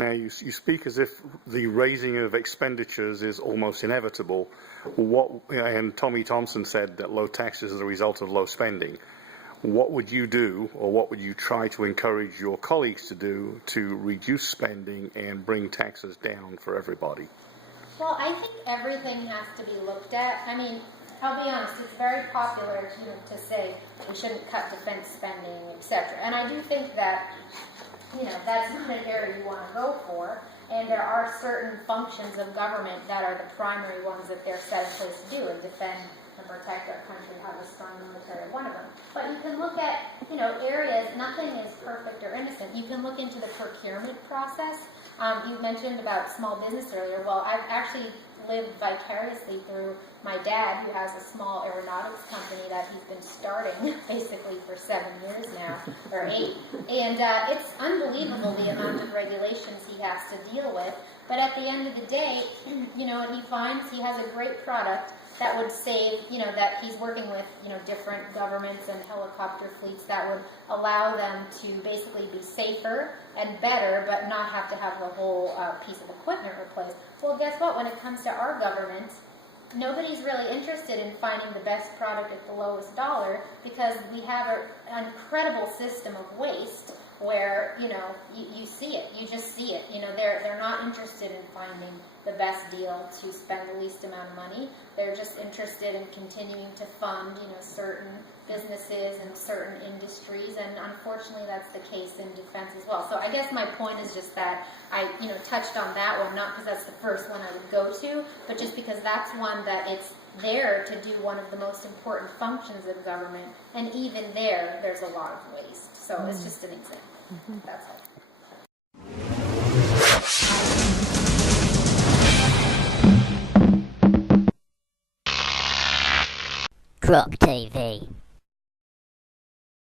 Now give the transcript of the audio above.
Now, you speak as if the raising of expenditures is almost inevitable. And Tommy Thompson said that low taxes is a result of low spending. What would you do, or what would you try to encourage your colleagues to do to reduce spending and bring taxes down for everybody? Well, I think everything has to be looked at. I mean, I'll be honest, it's very popular to say we shouldn't cut defense spending, etc. And I do think that, that's not an area you want to go for. And there are certain functions of government that are the primary ones that they're set in place to do and defend and protect our country, have a strong military, one of them. But you can look at, areas, nothing is perfect or innocent. You can look into the procurement process. You mentioned about small business earlier. Well, I've actually lived vicariously through my dad, who has a small aeronautics company that he's been starting basically for 7 years now, or 8. And it's unbelievable the amount of regulations he has to deal with. But at the end of the day, and he finds he has a great product that would save, that he's working with, different governments and helicopter fleets that would allow them to basically be safer and better, but not have to have the whole piece of equipment replaced. Well, guess what? When it comes to our government, nobody's really interested in finding the best product at the lowest dollar, because we have an incredible system of waste where, you see it. You just see it. They're not interested in finding the best deal to spend the least amount of money. They're just interested in continuing to fund, certain businesses and certain industries, and unfortunately that's the case in defense as well. So I guess my point is just that I, touched on that one, not because that's the first one I would go to, but just because that's one that it's there to do one of the most important functions of government, and even there's a lot of waste. So it's just an example. That's all. Croc TV.